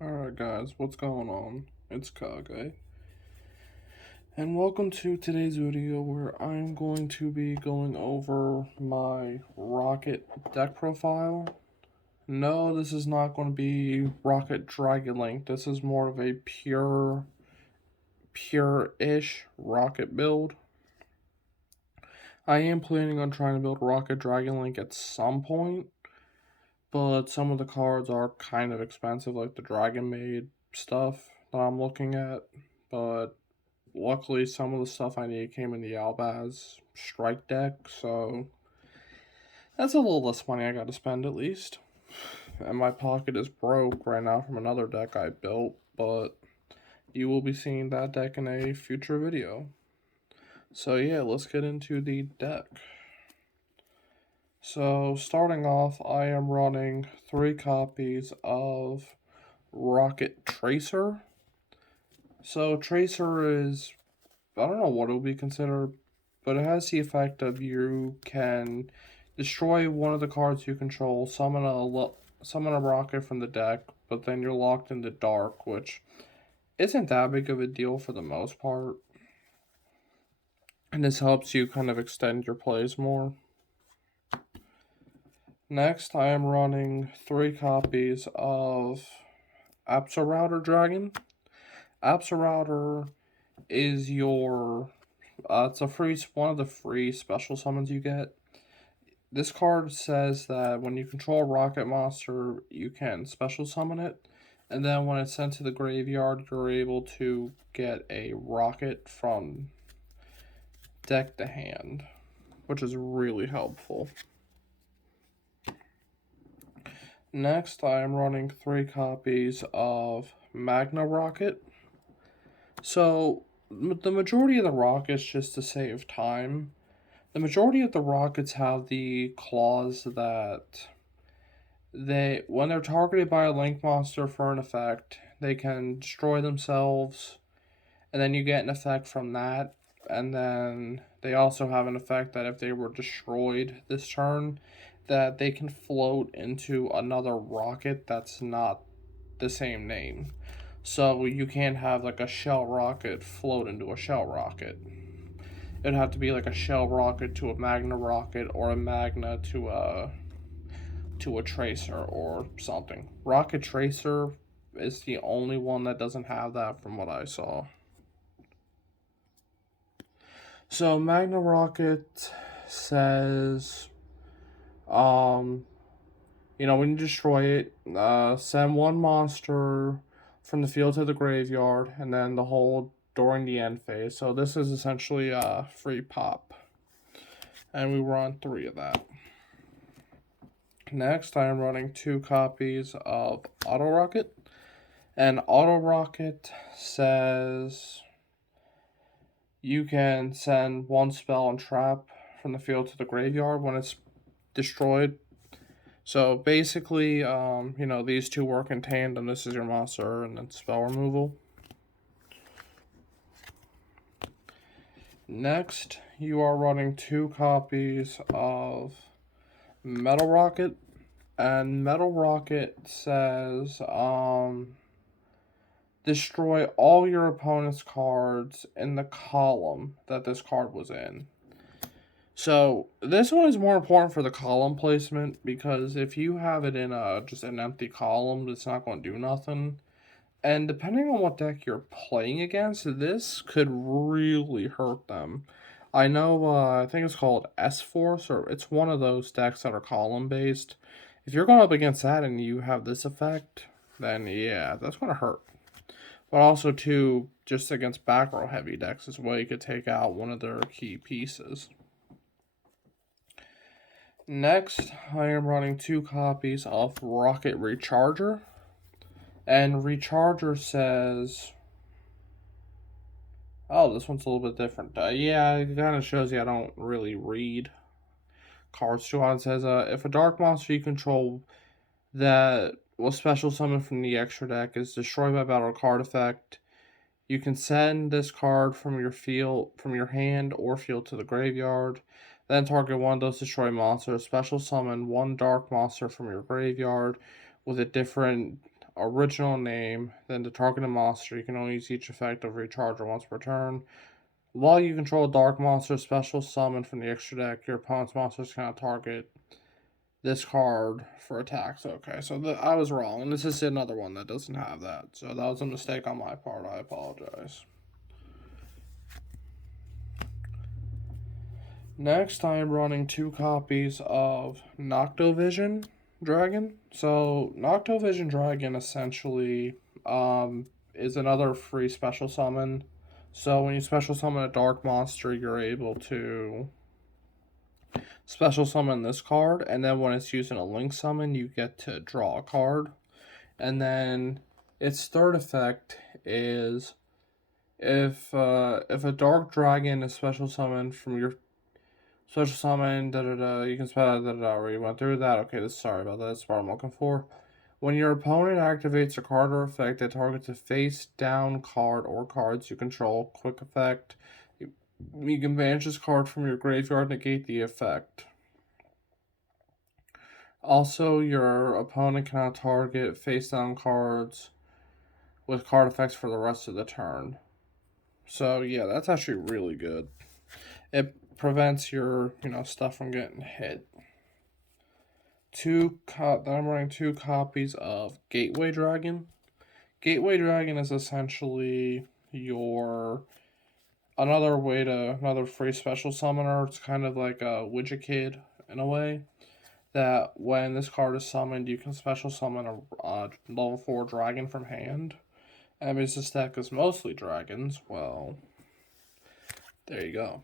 Alright guys, what's going on? It's Kage. And welcome to today's video where I'm going to be going over my Rocket deck profile. No, this is not going to be Rocket Dragon Link. This is more of a pure-ish Rocket build. I am planning on trying to build Rocket Dragon Link at some point, but some of the cards are kind of expensive, like the Dragon Maid stuff that I'm looking at. But luckily, some of the stuff I need came in the Albaz Strike deck, so that's a little less money I gotta spend at least. And my pocket is broke right now from another deck I built, but you will be seeing that deck in a future video. So yeah, let's get into the deck. So starting off, I am running 3 copies of Rocket Tracer. So Tracer is, I don't know what it would be considered, but it has the effect of you can destroy one of the cards you control, summon a rocket from the deck, but then you're locked in the dark, which isn't that big of a deal for the most part. And this helps you kind of extend your plays more. Next, I am running 3 copies of Router Dragon. Router is your it's one of the free special summons you get. This card says that when you control a rocket monster, you can special summon it, and then when it's sent to the graveyard, you're able to get a rocket from deck to hand, which is really helpful. Next, I am running 3 copies of Magna Rocket. So, the majority of the rockets, just to save time, the majority of the rockets have the clause that when they're targeted by a link monster for an effect, they can destroy themselves, and then you get an effect from that. And then they also have an effect that if they were destroyed this turn, that they can float into another rocket that's not the same name. So you can't have like a shell rocket float into a shell rocket. It'd have to be like a shell rocket to a magna rocket, or a magna to a tracer or something. Rocket Tracer is the only one that doesn't have that from what I saw. So Magna Rocket says, when you destroy it, send one monster from the field to the graveyard, and then the hold during the end phase. So this is essentially a free pop, and we run 3 of that. Next, I am running 2 copies of Auto Rocket, and Auto Rocket says you can send 1 spell and trap from the field to the graveyard when it's destroyed. So basically, these 2 work in tandem. This is your monster, and then spell removal. Next, you are running 2 copies of Metal Rocket, and Metal Rocket says, destroy all your opponent's cards in the column that this card was in. So this one is more important for the column placement, because if you have it in just an empty column, it's not going to do nothing. And depending on what deck you're playing against, this could really hurt them. I know, I think it's called S-Force, or it's one of those decks that are column based. If you're going up against that and you have this effect, then yeah, that's going to hurt. But also, too, just against back row heavy decks as well, you could take out one of their key pieces. Next, I am running 2 copies of Rocket Recharger. And Recharger says, oh, this one's a little bit different. Yeah, it kind of shows you I don't really read cards too well. It says, if a dark monster you control that was special summoned from the extra deck is destroyed by battle card effect, you can send this card from your hand or field to the graveyard. Then target one of those destroyed monsters. Special summon 1 dark monster from your graveyard with a different original name, then the targeted monster. You can only use each effect of recharger once per turn. While you control a dark monster, special summon from the extra deck, your opponent's monsters cannot target this card for attacks. Okay, so I was wrong, and this is another one that doesn't have that. So that was a mistake on my part. I apologize. Next, I am running 2 copies of Noctovision Dragon. So Noctovision Dragon essentially is another free special summon. So when you special summon a dark monster, you're able to special summon this card, and then when it's using a link summon, you get to draw a card. And then its third effect is if a dark dragon is special summoned from your special summon, you can spell we went through that. Okay, sorry about that, that's what I'm looking for. When your opponent activates a card or effect that targets a face down card or cards you control, quick effect, you can banish this card from your graveyard, negate the effect. Also, your opponent cannot target face down cards with card effects for the rest of the turn. So yeah, that's actually really good. It prevents your stuff from getting hit. Then I'm running 2 copies of Gateway Dragon. Gateway Dragon is essentially another free special summoner. It's kind of like a Widget Kid in a way. That when this card is summoned, you can special summon a level 4 dragon from hand. And because this deck is mostly dragons, well, there you go.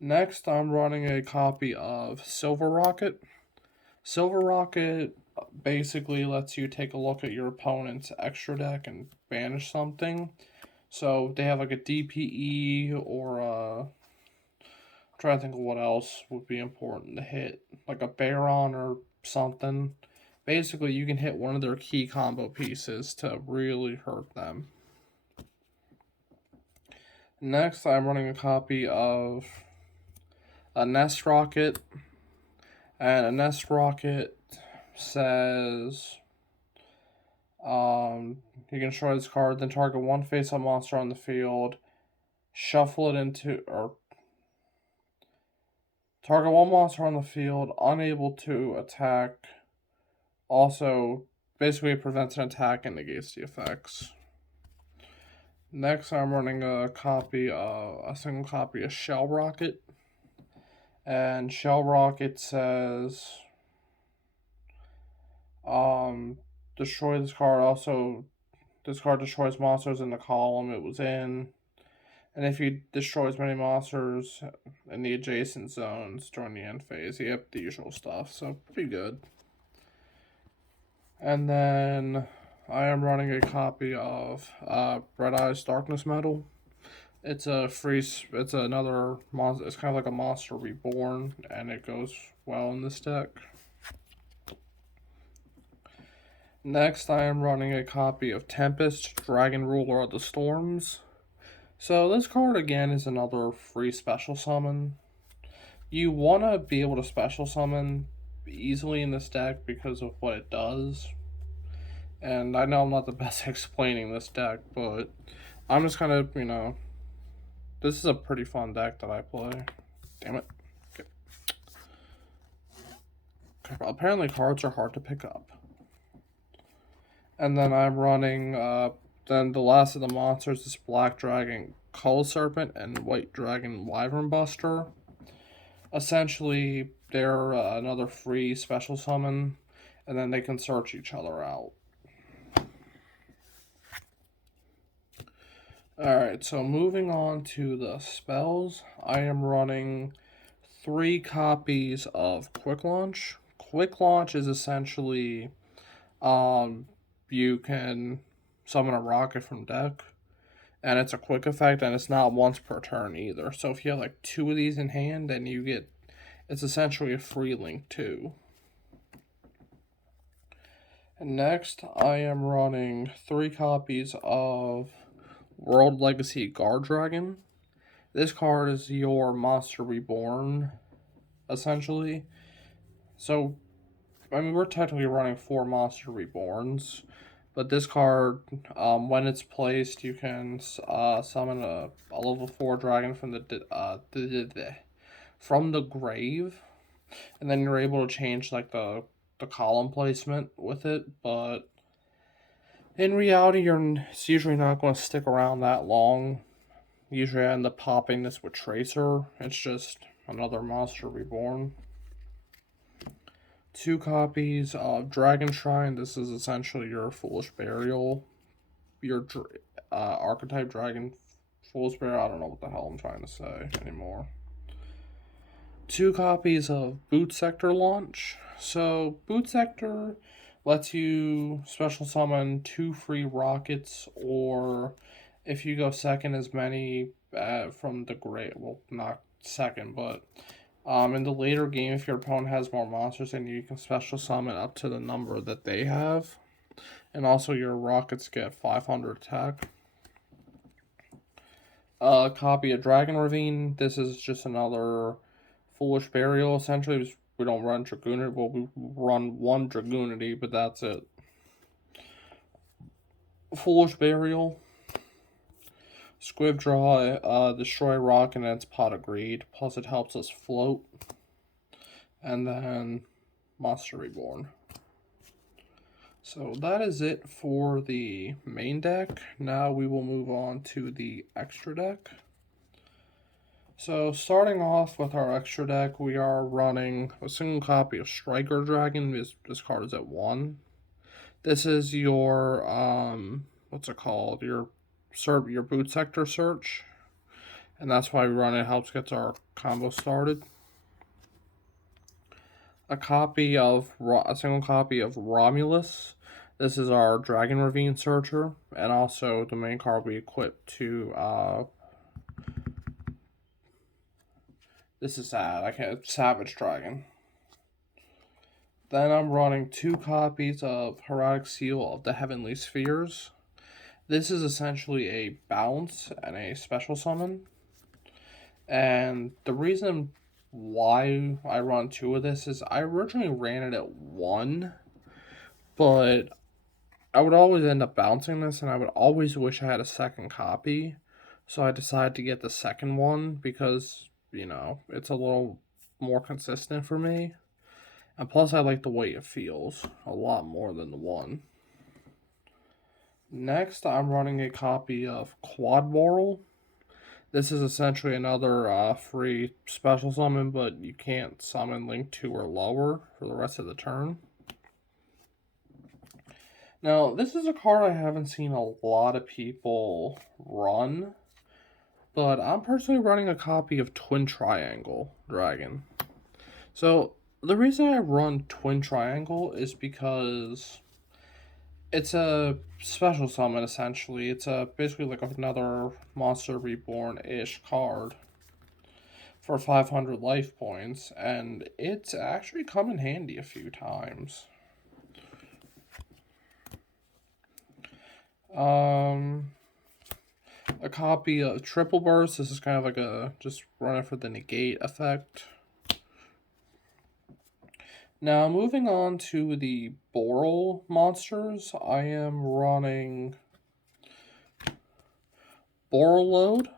Next, I'm running a copy of Silver Rocket. Silver Rocket basically lets you take a look at your opponent's extra deck and banish something. So they have like a DPE or a... I'm trying to think of what else would be important to hit. Like a Baron or something. Basically, you can hit one of their key combo pieces to really hurt them. Next, I'm running a copy of a Nest Rocket. And a Nest Rocket says you can destroy this card, then target one face-up monster on the field, shuffle it into, or target one monster on the field, unable to attack. Also, basically it prevents an attack and negates the effects. Next, I'm running a single copy of Shell Rocket. And Shell Rocket says, destroy this card. Also, this card destroys monsters in the column it was in. And if you destroy as many monsters in the adjacent zones during the end phase, yep, the usual stuff. So, pretty good. And then I am running a copy of Red Eyes Darkness Metal. It's another monster. It's kind of like a Monster Reborn, and it goes well in this deck. Next, I am running a copy of Tempest, Dragon Ruler of the Storms. So this card again is another free special summon. You want to be able to special summon easily in this deck because of what it does. And I know I'm not the best at explaining this deck, but I'm just kind of, this is a pretty fun deck that I play. Damn it. Okay. Apparently cards are hard to pick up. And then I'm running, then the last of the monsters is Black Dragon Cull Serpent and White Dragon Wyvern Buster. Essentially, they're another free special summon, and then they can search each other out. Alright, so moving on to the spells, I am running 3 copies of Quick Launch. Quick Launch is essentially, you can summon a rocket from deck, and it's a quick effect, and it's not once per turn either. So if you have like 2 of these in hand, then it's essentially a free link too. And next, I am running 3 copies of World Legacy Guard Dragon. This card is your Monster Reborn, essentially. So I mean, we're technically running 4 Monster Reborns, but this card, when it's placed, you can summon a level 4 dragon from from the grave, and then you're able to change like the column placement with it. But in reality, it's usually not going to stick around that long. Usually, I end up popping this with Tracer. It's just another Monster Reborn. 2 copies of Dragon Shrine. This is essentially your Foolish Burial. Your archetype dragon. Foolish Burial. I don't know what the hell I'm trying to say anymore. 2 copies of Boot Sector Launch. So, Boot Sector lets you special summon 2 free rockets, or if you go second, as many from the great. Well, not second, but in the later game, if your opponent has more monsters than you can special summon up to the number that they have. And also your rockets get 500 attack. A copy of Dragon Ravine. This is just another Foolish Burial. Essentially, we don't run Dragoonity. Well, we run 1 Dragoonity, but that's it. Foolish Burial. Squib Draw, destroy rock and its Pot of Greed. Plus it helps us float. And then Monster Reborn. So that is it for the main deck. Now we will move on to the extra deck. So starting off with our extra deck, we are running a single copy of Striker Dragon. This card is at 1. This is your, what's it called? Your Boot Sector search. And that's why we run it. It helps get our combo started. A single copy of Romulus. This is our Dragon Ravine Searcher, and also the main card we equip to. This is sad. Savage Dragon. Then I'm running 2 copies of Heroic Seal of the Heavenly Spheres. This is essentially a bounce and a special summon. And the reason why I run 2 of this is I originally ran it at 1, but I would always end up bouncing this, and I would always wish I had a second copy. So I decided to get the second one because, it's a little more consistent for me. And plus I like the way it feels a lot more than the 1. Next, I'm running a copy of Quad Moral. This is essentially another free special summon, but you can't summon Link 2 or lower for the rest of the turn. Now, this is a card I haven't seen a lot of people run, but I'm personally running a copy of Twin Triangle Dragon. So, the reason I run Twin Triangle is because it's a special summon, essentially. It's basically like another Monster Reborn-ish card for 500 life points, and it's actually come in handy a few times. A copy of Triple Burst. This is kind of like just run it for the negate effect. Now, moving on to the Boral monsters, I am running Boral Load,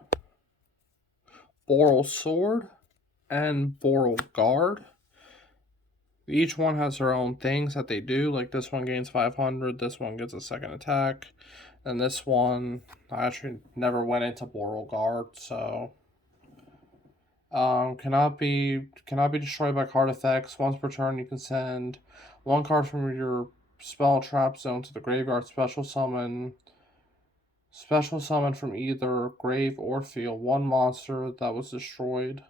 Boral Sword, and Boral Guard. Each one has their own things that they do, like this one gains 500, this one gets a second attack, and this one, I actually never went into Boral Guard, so cannot be destroyed by card effects. Once per turn, you can send 1 card from your spell trap zone to the graveyard. Special summon from either grave or field 1 monster that was destroyed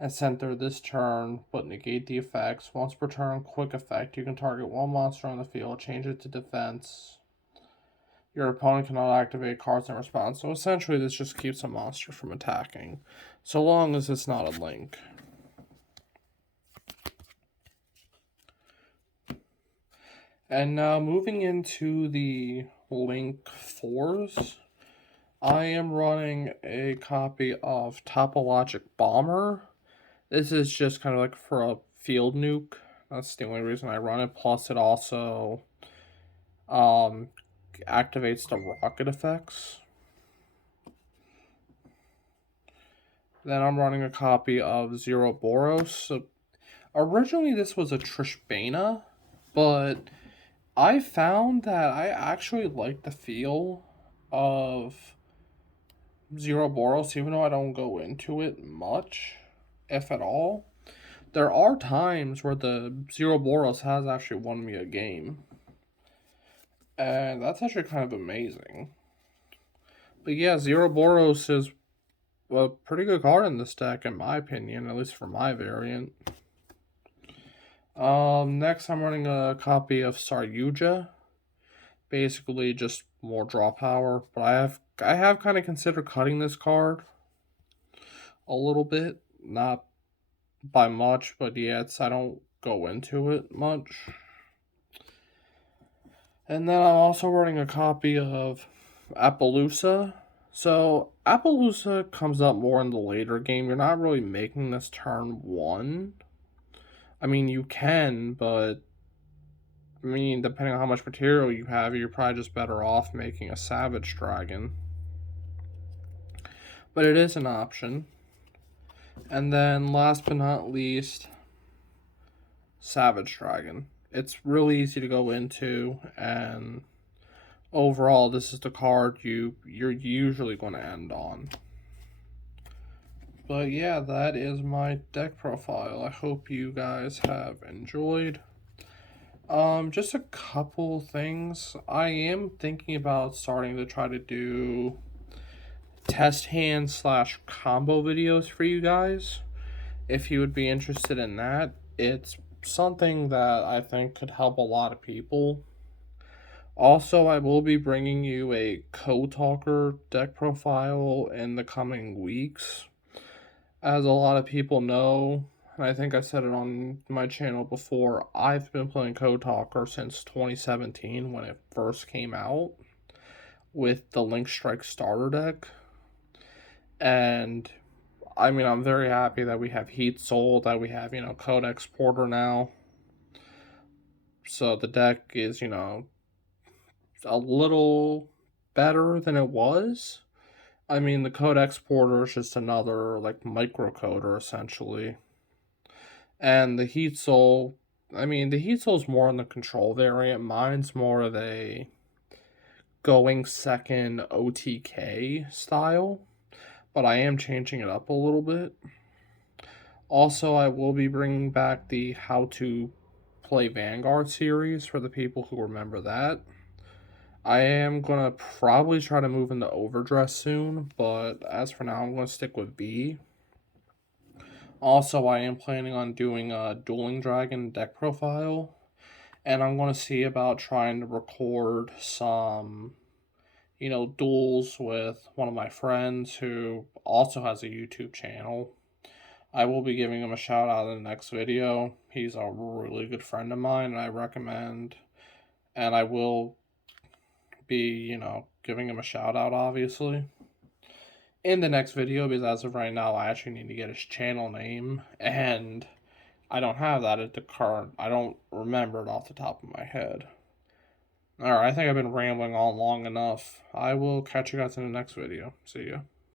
and sent there this turn, but negate the effects. Once per turn, quick effect. You can target 1 monster on the field, change it to defense. Your opponent cannot activate cards in response. So essentially, this just keeps a monster from attacking, so long as it's not a Link. And now moving into the Link 4s, I am running a copy of Topologic Bomber. This is just kind of like for a field nuke That's the only reason I run it. Plus, it also um, activates the rocket effects. Then I'm running a copy of Zero Boros. So originally, this was a Trishbana, but I found that I actually like the feel of Zero Boros, even though I don't go into it much, if at all. There are times where the Zero Boros has actually won me a game, and that's actually kind of amazing. But yeah, Zero Boros is a pretty good card in this deck, in my opinion, at least for my variant. Next I'm running a copy of Saryuja. Basically just more draw power, but I have kind of considered cutting this card a little bit, not by much, but yeah, I don't go into it much. And then I'm also running a copy of Appaloosa. So Appaloosa comes up more in the later game. You're not really making this turn one. I mean, you can, but I mean, depending on how much material you have, you're probably just better off making a Savage Dragon. But it is an option. And then last but not least, Savage Dragon. It's really easy to go into, and overall, this is the card you're usually going to end on. But yeah, that is my deck profile. I hope you guys have enjoyed. Just a couple things. I am thinking about starting to try to do test hand / combo videos for you guys. If you would be interested in that, it's something that I think could help a lot of people. Also, I will be bringing you a Code Talker deck profile in the coming weeks. As a lot of people know, and I think I said it on my channel before, I've been playing Code Talker since 2017 when it first came out with the Link Strike starter deck. And I mean, I'm very happy that we have Heat Soul, that we have, Code Exporter now. So the deck is, a little better than it was. I mean, the code exporter is just another, like, microcoder, essentially. And the Heat Soul, I mean, the Heat Soul's more in the control variant. Mine's more of a going second OTK style, but I am changing it up a little bit. Also, I will be bringing back the How to Play Vanguard series for the people who remember that. I am going to probably try to move into Overdress soon, but as for now, I'm going to stick with B. Also, I am planning on doing a Dueling Dragon deck profile, and I'm going to see about trying to record some, duels with one of my friends who also has a YouTube channel. I will be giving him a shout out in the next video. He's a really good friend of mine, and I recommend, and I will be, giving him a shout out, obviously, in the next video, because as of right now, I actually need to get his channel name, and I don't have that at the current. I don't remember it off the top of my head. Alright, I think I've been rambling on long enough. I will catch you guys in the next video. See ya.